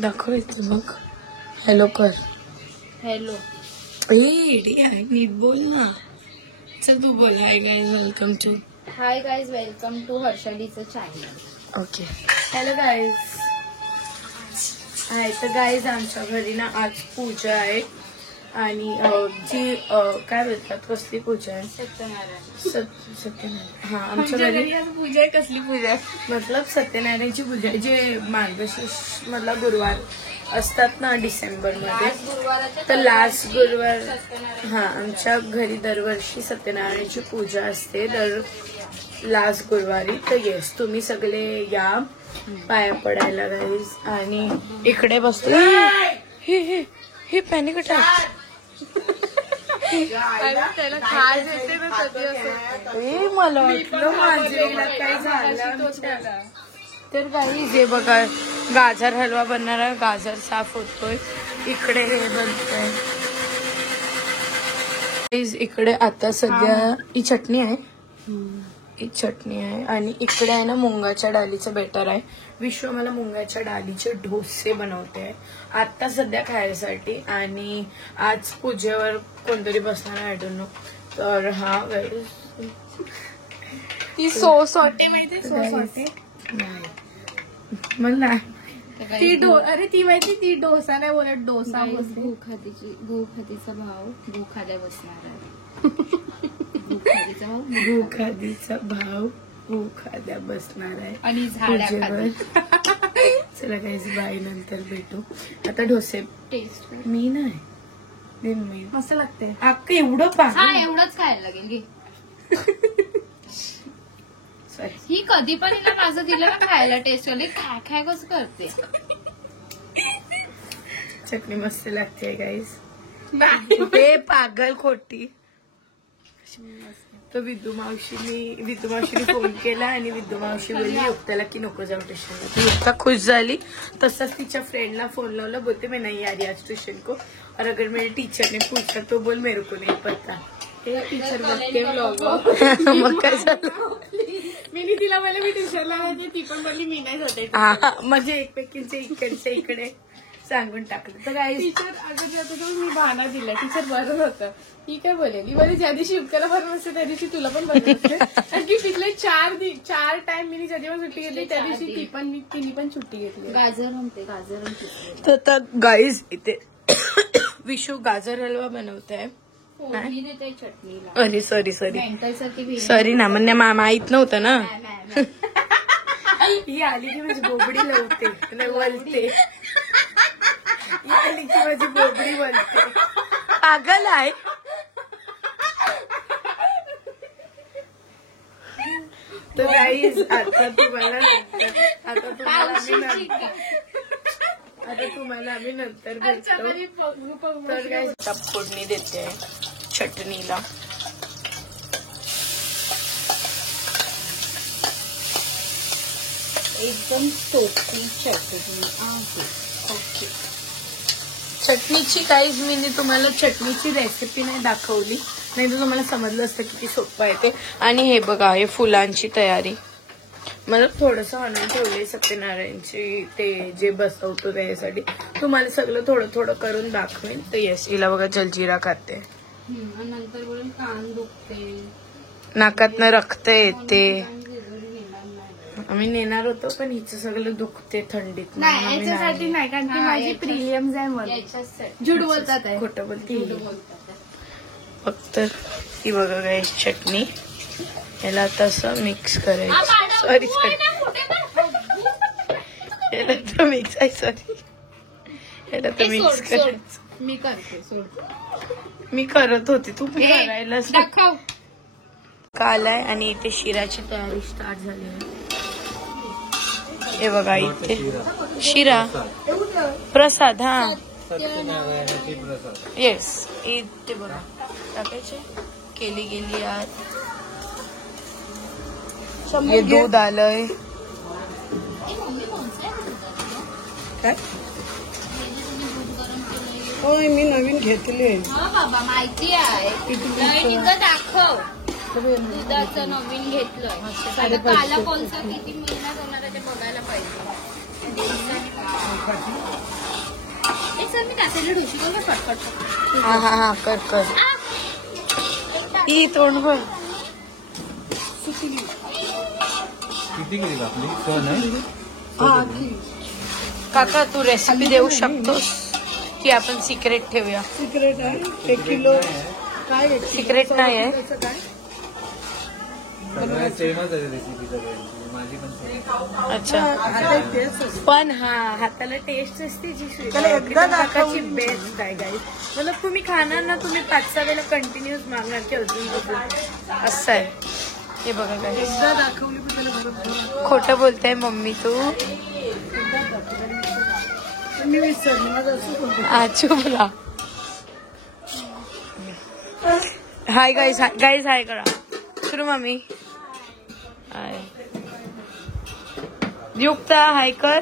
दाखवायचं मग. हॅलो कर. हॅलो. आहे नीट बोल ना. चल तू बोल. Hi guys welcome to. Hi guys welcome to हर्षदीचं चॅनल. ओके. Hello guys. आहे तर गाईज आमच्या घरी ना आज पूजा आहे आणि जी काय बोलतात कसली पूजा आहे? सत्यनारायण. हा आमच्या घरी पूजा आहे. कसली पूजा? मतलब सत्यनारायणची पूजा आहे. जे मार्गशीर्ष मधला गुरुवार असतात ना डिसेंबर मध्ये, तर लास्ट गुरुवार. हा आमच्या घरी दरवर्षी सत्यनारायणची पूजा असते दर लास्ट गुरुवारी. तर येस तुम्ही सगळे या पाया पडायला गाईज. आणि इकडे बसतो हे पॅनिक अटॅक. त्याला खाज येते ना कधी असं. मला वाटलं माझ्याला काय झालं. तर काही हे बघा गाजर हलवा बनणार आहे. गाजर साफ होतोय. इकडे हे बनतंय. इकडे आता सध्या ही चटणी आहे. ही चटणी आहे आणि इकडे आहे ना मुंगाच्या डाळीचं बेटर आहे. विश्व मला मुंगाच्या डाळीचे डोसे बनवते आहे आता सध्या खायसाठी. आणि आज पूजेवर कोणतरी बसणार आहे. I don't know. तर हा ती सॉस वाटे माहिती. सॉस वाटे मला ती अरे ती माहिती ती डोसा नाही बोलत डोसा. भूखादीचा भाव भूखाद्या बसणार आहे. भूखादीचा भाव भूखाद्या बसणार आहे आणि झाडावर. चला काहीच बाई नंतर भेटू. आता डोसे टेस्ट मी नाही मस्त लागते. अक्का एवढं पाणी एवढंच खायला लागेल. ही कधी पण ना माझं दिलं ना खायला टेस्ट वाले काय काय कसं करते. चटणी मस्त लागते गाईस. पागल खोटी. तर विद्दू मावशीने फोन केला आणि विद्दू मावशी बोलली युक्ताला की नको जाऊ ट्युशन. ती युक्ता खुश झाली. तसंच तिच्या फ्रेंडला फोन लावला. बोलते मैं नहीं आ रही आज ट्यूशन को और अगर मेरे टीचर ने पूछा तो बोल मेरे को नहीं पता. टीचर बघते व्लॉग. मग काय झालं मी तिला बोलले मी ट्युशनला जाते. ती पण बोलली मी नाही जाते. म्हणजे एकमेकींचे इकडचे इकडे सांगून टाकलं. तर काय टीचर अगं मी बहाणा दिला. टीचर बरं होतं. ही काय बोलेली बरं ज्या दिवशी युक्ताला बरं नसते त्या दिवशी तुला पण बरं नसते. आणखी पिछले 4 टाइम मी ज्या दिवस सुट्टी घेतली त्या दिवशी तिने पण सुट्टी घेतली. गाजर तर गाईज इथे विशू गाजर हलवा बनवताय. चटणीला. अरे सॉरी ना म्हणजे माहित नव्हतं ना. ही आली की माझी बोबडी लवते वलते. ही आली की माझी बोबडी वलते. पागल आहे. तर गाईज आता तुम्हाला आम्ही नंतर भेटतो. तर गाईज फोडणी देते चटणीला. एकदम सोपी चटणी आहे. ओके. चटणीची काहीच मी तुम्हाला चटणीची रेसिपी नाही दाखवली नाही तर तुम्हाला समजलं असतं किती सोपं आहे ते. आणि हे बघा हे फुलांची तयारी मला थोडंसं आणून ठेवले सत्यनारायणची ते जे बसवतो त्यासाठी. तुम्हाला सगळं थोडं थोडं करून दाखवेन. तर येस हिला बघा जलजिरा खाते. नंतर बोलून कान दुखते नाकातनं रक्त येते. आम्ही नेणार होतो पण हिचं सगळं दुखते थंडीत. नाही याच्यासाठी नाही कारण की माझी प्रिलियम्स आहे म्हणून. झूट बोलतात आहे. खोटं बोलते. फक्त ही बघा काय चटणी याला तसं मिक्स करायचं. सॉरी याला तर मिक्स आहे. सॉरी याला तर मिक्स करायचं. मी करते सोड. मी करत होती तू करायला दाखव. कालाय आणि इथे शिराची तयारी स्टार्ट झाली आहे. हे बघा इथे शिरा प्रसाद. हा येस इथे बघा टाकायचे. केली गेली आज. हे दूध आलंय. काय होय मी नवीन घेतले. बाबा माहिती आहे. दाखव दुधाचं नवीन घेतलंय. काला कोणता किती महिना होणार ते बघायला पाहिजे. सर मी कासेला ढोशी करून फटफट हा हा हा कर कर. ही तोंड बघ. किती गेली आपली सण आहे. काका तू रेसिपी देऊ शकतोस की आपण सिक्रेट ठेवूया. सिक्रेट आहे 1 किलो काय सिक्रेट नाही आहे. सगळ्या सेमच आहे रेसिपी सगळ्यांची. माझी पण same. अच्छा पण हा हाताला टेस्ट असते जी काकाची बेस्ट आहे गाईज. मतलब तुम्ही खाणार ना तुम्ही 5-6 वेळेला कंटिन्यूस मागणार की अजून असं आहे. हे बघा काय एकदा दाखवली पण त्याला बरोबर खोटं बोलताय मम्मी तू. मी विसरली माझं असं चुपला. हाय गाईज गाईज हाय करा सुरू मम्मी. हाय युक्ता हाय कर.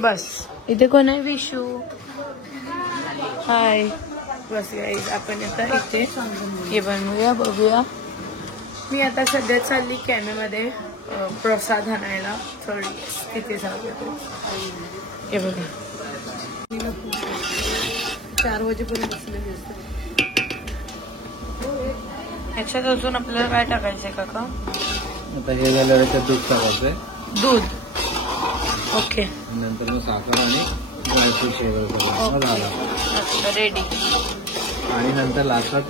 बस इथे कोण आहे विशू. हाय बस गाईज आपण आता इथे हे बनवूया बघूया. मी आता सध्या चालली कॅमेमध्ये प्रसाद आणायला थोडी तिथे जाऊया. हे बघा 4 वाजेपर्यंत बसलेली असते. ह्याच्यात अजून आपल्याला काय टाकायचंय काका. आता हे झाल्यावर त्यात दूध टाकायचंय. दूध ओके नंतर मग साखर आणि ड्रायफ्रूट शेअर झाला. अच्छा रेडी. आणि नंतर लास्टला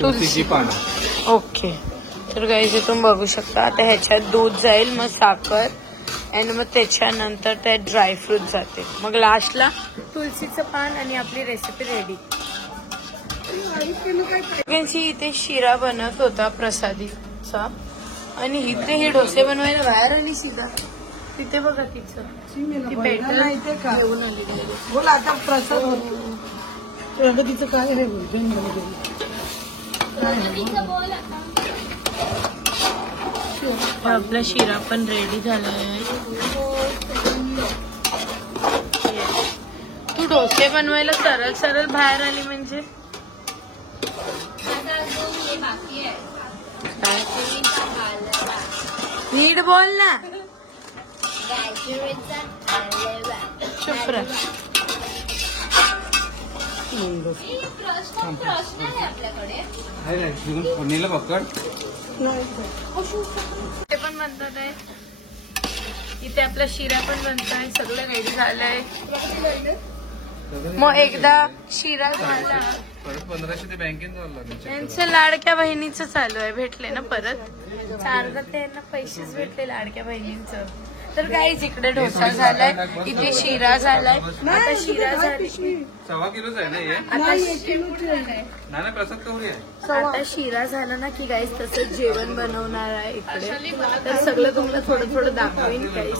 तुळशीची पानं. ओके तर गाईज इथून बघू शकता. आता ह्याच्यात दूध जाईल मग साखर आणि मग त्याच्यानंतर त्यात ड्रायफ्रूट जाते मग लास्टला तुळशीचं पान आणि आपली रेसिपी रेडी. इथे शिरा बनत होता प्रसादीचा आणि इथे हे डोसे बनवायला बाहेर आली सीधा. तिथे बघा तिचं ती बॅटर घेऊन आली. बोला आता प्रसाद होतो तिचं काय आहे. आपला शिरा पण रेडी झालाय. तू डोसे बनवायला सरळ सरळ बाहेर आली म्हणजे नीट बोल ना. चुप रहा. फोडणीला पकड. ते पण बनतात आहे. इथे आपला शिरा पण बनतोय. सगळं रेडी झालंय. मग एकदा शिरा झाला परत 1500 ते बँकेत जावं लागेल. त्यांचं लाडक्या बहिणीचं चालू आहे. भेटले ना परत 4दा त्यांना पैसेच भेटले लाडक्या बहिणींचं. तर काहीच इकडे डोसा झालाय. इथे शिरा झालाय. आता शिरा झाली 1.25 किलोच आहे ना हे. आता प्रसाद कवरी आहे. आता शिरा झाला ना की गाईस तसंच जेवण बनवणार आहे इकडे. तर सगळं तुम्हाला थोडं थोडं दाखवीन गाईस.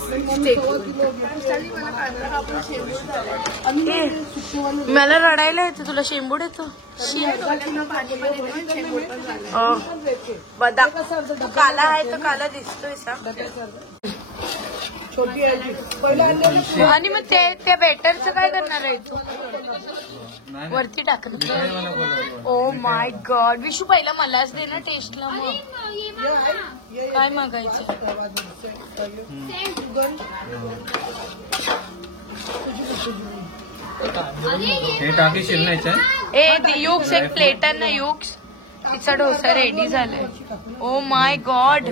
मला रडायला येतं. तुला शेंबूड येतो. काला आहे तर काला दिसतोय सा. आणि मग त्या बॅटरचं काय करणार आहे तू. वरती टाकणार. ओ माय गॉड विशू पहिला मलाच दे ना टेस्टला. मग काय मागायचं. हे टाकी शिरण्याच्या. युक्स एक प्लेट आहे ना युक्स. तिचा डोसा रेडी झालाय. ओ माय गॉड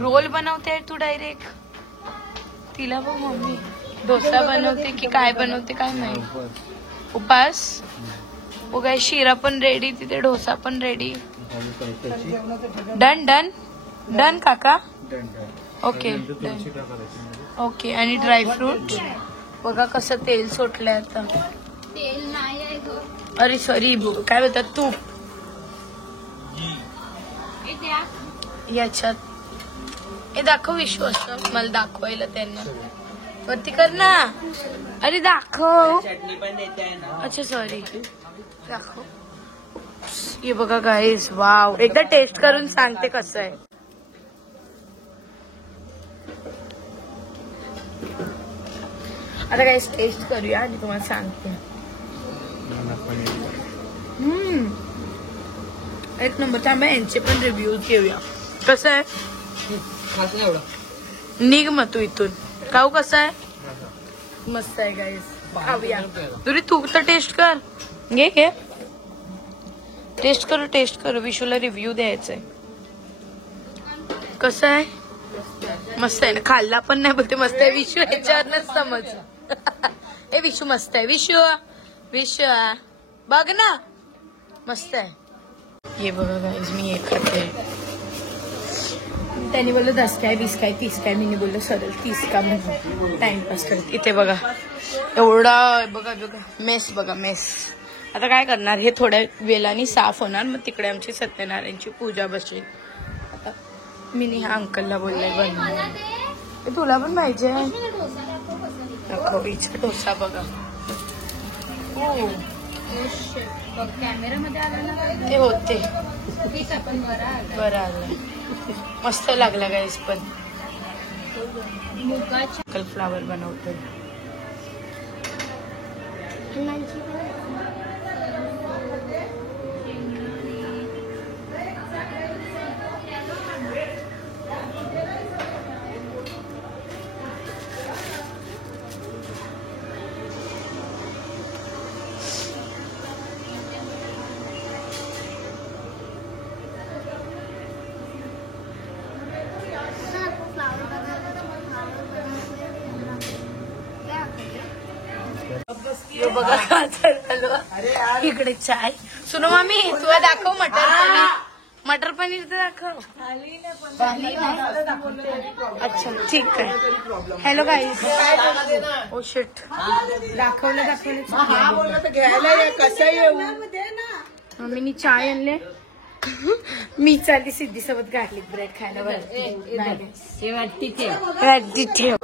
रोल बनवते तू डायरेक्ट. तिला बघ मम्मी डोसा बनवते की काय बनवते काय नाही. उपास वो काय शिरा पण रेडी तिथे डोसा पण रेडी. डन डन डन काका. ओके ओके आणि ड्रायफ्रूट बघा कसं तेल सुटलंय आता. तेल नाही आहे. अरे सॉरी काय बोलतात तूप याच्यात. हे दाखव विश्व असं मला दाखवायला त्यांना. वरती कर ना. अरे दाखव. अच्छा सॉरी दाखव. हे बघा गाईज वाव. एकदा टेस्ट करून सांगते कसं आहे. आता गाईज टेस्ट करूया आणि तुम्हाला सांगते. एक नंबर. त्यामुळे यांचे पण रिव्ह्यूज घेऊया. कसं आहे निघ मग तू इथून. खाऊ कसं आहे. मस्त आहे गाईस, खाऊया. दुरी तू तर टेस्ट कर, घे घे टेस्ट कर. विशूला रिव्ह्यू द्यायचा आहे. कसं आहे? मस्त आहे ना. खाल्ला पण नाही बोलते मस्त आहे. विशू याच्यावरच समज. ए विशू मस्त आहे. विशू बघ ना मस्त आहे. हे बघा गाईज मी एक खाते. त्यांनी बोललं 10 काय 20 काय 30 काय. मी बोललो सरळ 30 का म्हणून टाइमपास करत. इथे बघा एवढा बघा मेस बघा मेस. आता काय करणार, हे थोड्या वेळाने साफ होणार. मग तिकडे आमची सत्यनारायणची पूजा बसली. आता मी ह्या अंकलला बोलले बनवून. तुला पण पाहिजे खवीचा डोसा बघा. हो कॅमेरामध्ये आला ना ते होते बरं आलं. मस्त लागला गाईस. पण मुगाच्या फ्लावर बनवतो. बघा आलो इकडे चाय. सुनो मामी तुला दाखव मटर पनीर तर दाखव. अच्छा ठीक आहे. हॅलो गाईस. ओ शिट दाखवलं मम्मीनी चाय आणले. मी चालली सिद्धी सोबत गार्लिक ब्रेड खायला. वरती ठेव.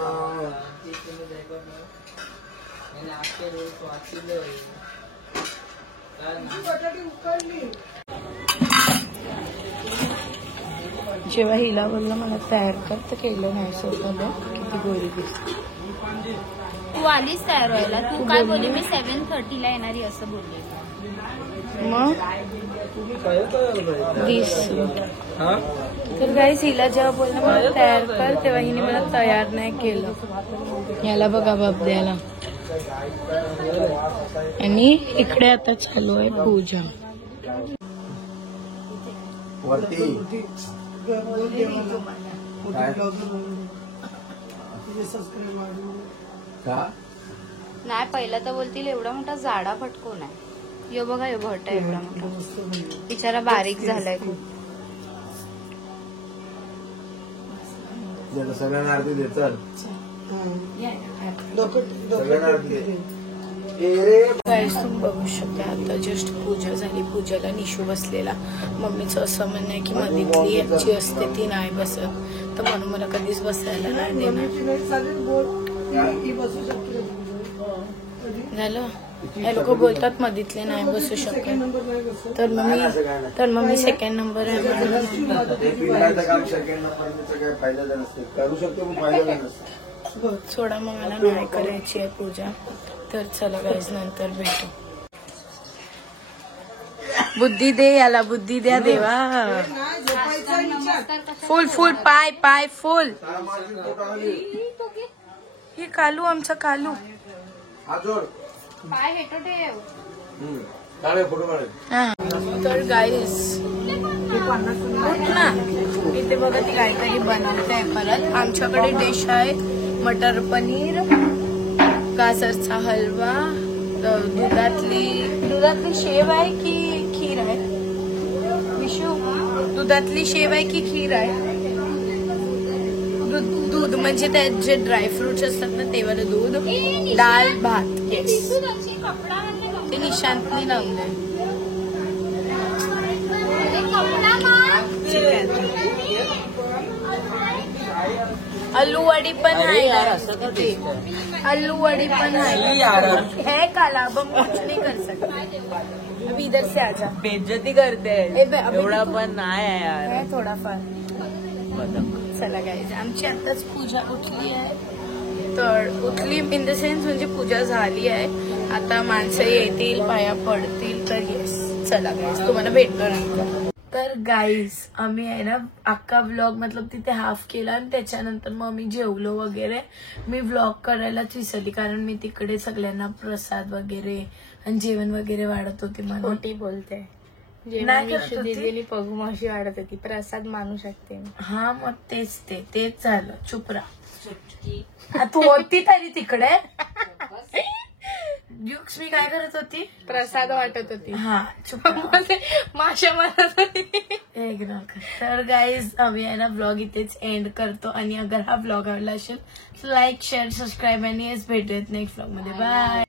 जेव्हा हिला बोललं मला तयार कर तर केलं नाही. स्वतःला किती गोरी दिसते. तू आलीच तयार व्हायला. तू काय बोलली मी 7:30 येणारी असं बोलले. मग तर गाईस हिला जेव्हा बोललं मला तयार कर तेव्हा हिने मला तयार नाही केलं. याला बघा बाप द्यायला. आणि इकडे आता चालू आहे पूजा. नाही पहिलं तर बोलतील एवढा मोठा जाडा फटको नाही. यो बघा यो भट आहे एवढा मोठा. बिचारा बारीक झालाय खूप. सगळ्यांना आरती दे. चल गाईस तुम्ही बघू शकता आता जस्ट पूजा झाली. पूजाला निशू बसलेला. मम्मीचं असं म्हणणं आहे की मधीतली याची असते ती नाही बसत, तर म्हणून मला कधीच बसायला नाही देणार. झालं. हे लोक बोलतात मधीतले नाही बसू शकत, तर मग मी सेकंड नंबर आहे. सोडा मग मला नाही करायची आहे पूजा. तर चला गाईज नंतर भेटू. बुद्धी दे याला, बुद्धी द्या देवा. फुल पाय फुल. हे कालू आमचा कालू. तर गाईज ना इथे बघा ती काहीतरी बनवते आहे परत. आमच्याकडे डिश आहे मटर पनीर, गाजरचा हलवा, दुधातली शेव आहे की खीर आहे. विशू दुधातली शेव आहे की खीर आहे. दूध म्हणजे त्यात जे ड्रायफ्रुट्स असतात ना ते वालं दूध. डाळ भात. येस ते निशांतनी लावून दे. आलू वडी पण आहे. आलू वडी पण है काला. अब हम कुछ नहीं कर सकते. अभी इधर से आजा. बेइज्जती करते हैं. एवढा पण नाही आहे यार. है थोडाफार. चला गाईज आमची आताच पूजा उठली आहे. तर उठली इन द सेन्स म्हणजे पूजा झाली आहे. आता माणसं येतील पाया पडतील तर येस. चला गाईज तुम्हाला भेटतो नंतर. तर गाईज आम्ही आहे ना अख्खा व्लॉग मतलब तिथे हाफ केला आणि त्याच्यानंतर मग आम्ही जेवलो वगैरे. मी व्लॉग करायलाच विसरली कारण मी तिकडे सगळ्यांना प्रसाद वगैरे आणि जेवण वगैरे वाढत होते म्हणून. खोटी बोलते. नाही करत होती. दिलेली पगू मावशी वाढत होती. प्रसाद मानू शकते मी. हा मग तेच झालं. चुप राहा. तू होती तरी तिकडे. युक्स मी काय करत होती? प्रसाद वाटत होती. हा चुप राहा. माशा मारत होती. एक नका. तर गाईज आम्ही आहे ना ब्लॉग इथेच एंड करतो आणि अगर हा ब्लॉग आवडला असेल तर लाईक शेअर सबस्क्राईब आणि भेटूयात नेक्स्ट ब्लॉग मध्ये. बाय.